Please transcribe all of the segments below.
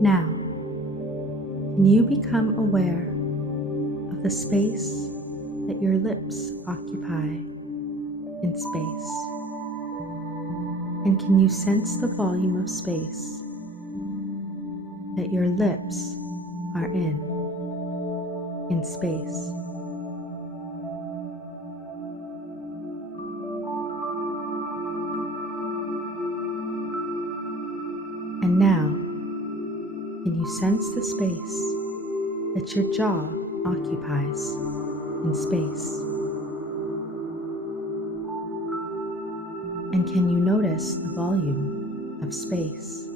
Now, can you become aware of the space that your lips occupy in space? And can you sense the volume of space that your lips are in space? And now, can you sense the space that your jaw occupies in space? And can you notice the volume of space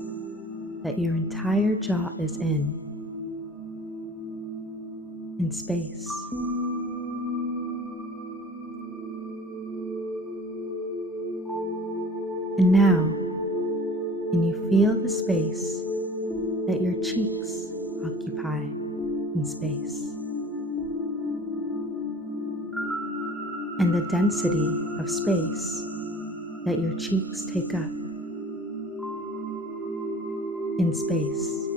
that your entire jaw is in space? And now, can you feel the space that your cheeks occupy in space? And the density of space that your cheeks take up in space.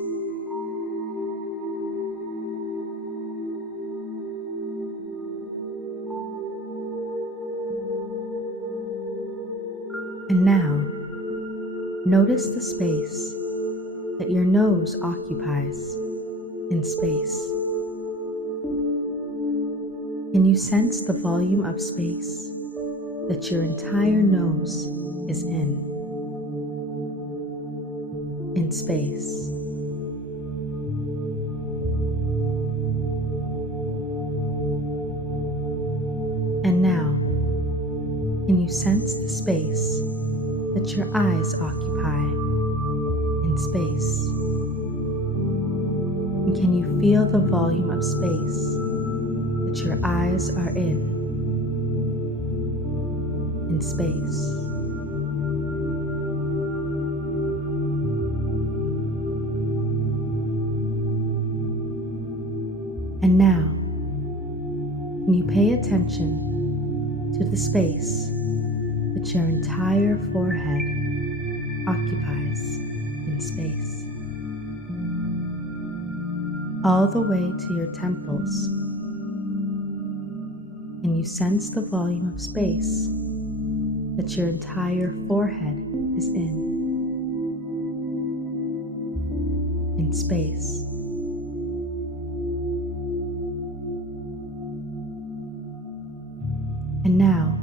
And now, notice the space that your nose occupies in space. Can you sense the volume of space that your entire nose is in space? And now, can you sense the space that your eyes occupy in space? And can you feel the volume of space that your eyes are in space? And now, can you pay attention to the space that your entire forehead occupies in space, all the way to your temples? Can you sense the volume of space that your entire forehead is in space? And now,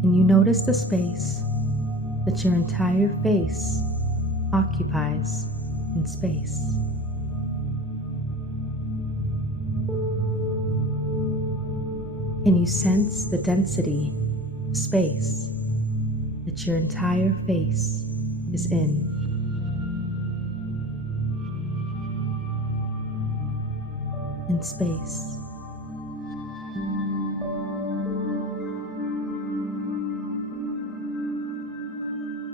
can you notice the space that your entire face occupies in space? Can you sense the density of space that your entire face is in space?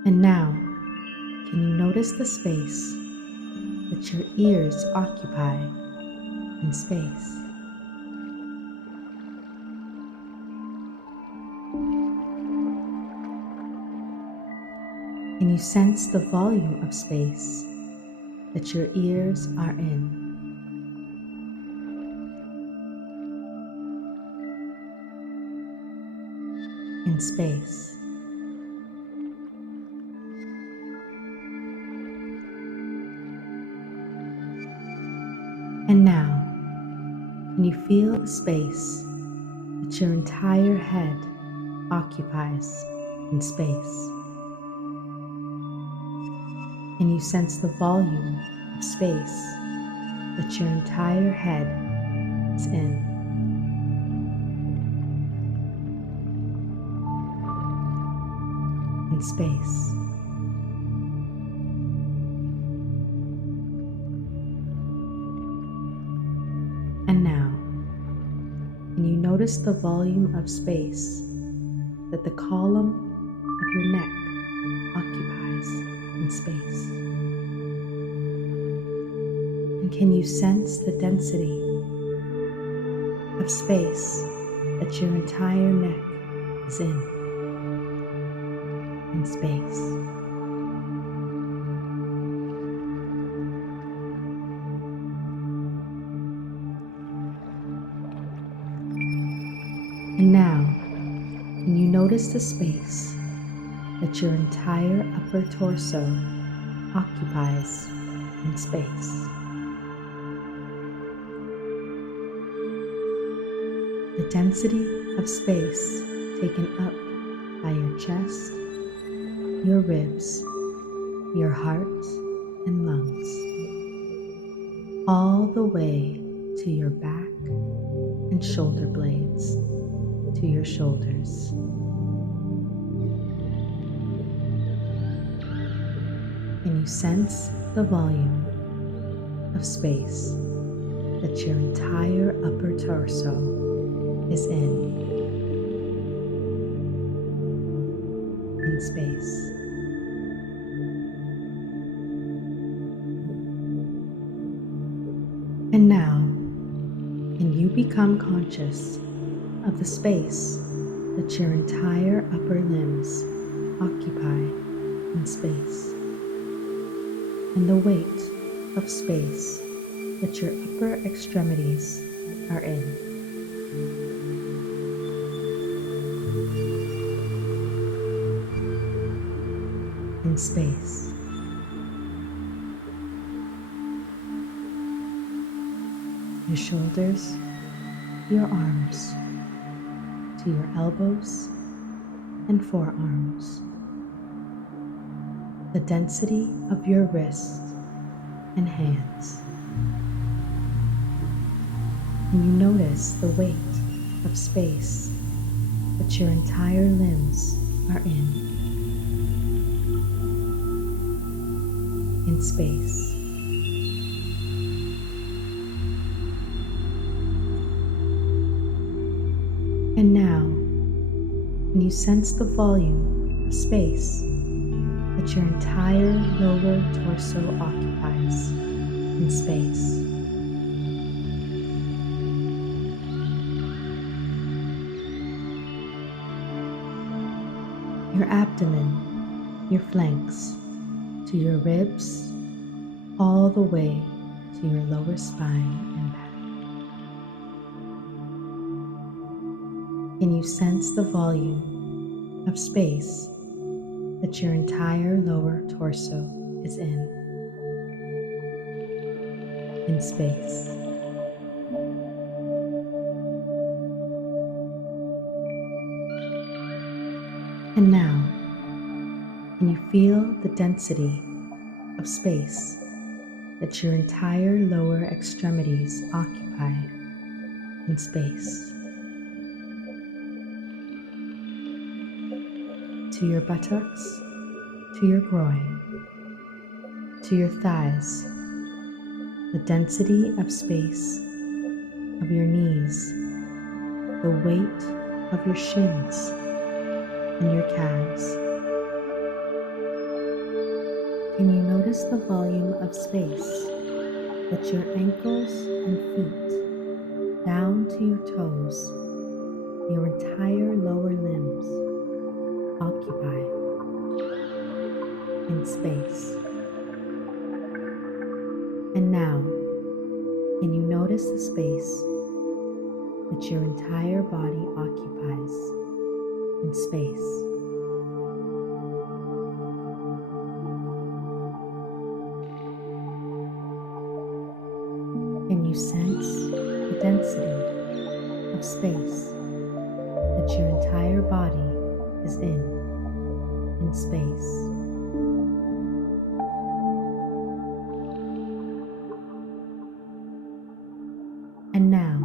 And now, can you notice the space that your ears occupy in space? Can you sense the volume of space that your ears are in space? And now, can you feel the space that your entire head occupies in space? Can you sense the volume of space that your entire head is in space? And now, can you notice the volume of space that the column of your neck occupies in space? And can you sense the density of space that your entire neck is in space? notice the space that your entire upper torso occupies in space. The density of space taken up by your chest, your ribs, your heart and lungs, all the way to your back and shoulder blades, to your shoulders. And you sense the volume of space that your entire upper torso is in space. And now, can you become conscious of the space that your entire upper limbs occupy in space, and the weight of space that your upper extremities are in? In space. Your shoulders, your arms, to your elbows and forearms. The density of your wrists and hands. And you notice the weight of space that your entire limbs are in space. And now, can you sense the volume of space that your entire lower torso occupies in space? Your abdomen, your flanks, to your ribs, all the way to your lower spine and back. Can you sense the volume of space that your entire lower torso is in space? And now, can you feel the density of space that your entire lower extremities occupy in space? To your buttocks, to your groin, to your thighs, the density of space of your knees, the weight of your shins and your calves. Can you notice the volume of space that your ankles and feet, down to your toes, your entire lower limbs, occupy in space? And now, can you notice the space that your entire body occupies in space? Can you sense the density of space that your entire body is in space? And now,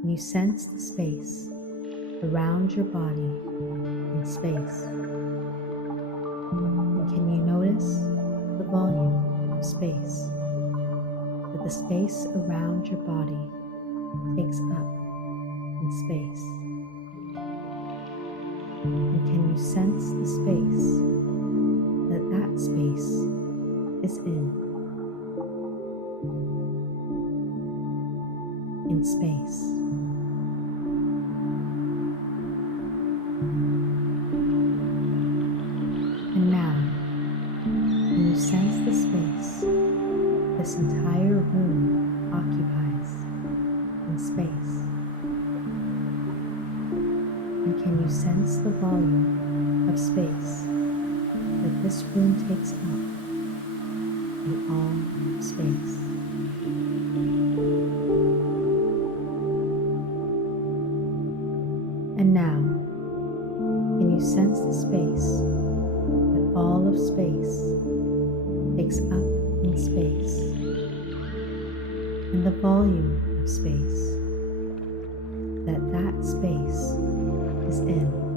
can you sense the space around your body in space? And can you notice the volume of space that the space around your body takes up in space? And can you sense the space that space is in space? And now, can you sense the space this entire room occupies in space? And And can you sense the volume of space that this room takes up in all space? And now, can you sense the space that all of space takes up in space, and the volume of space that space is in?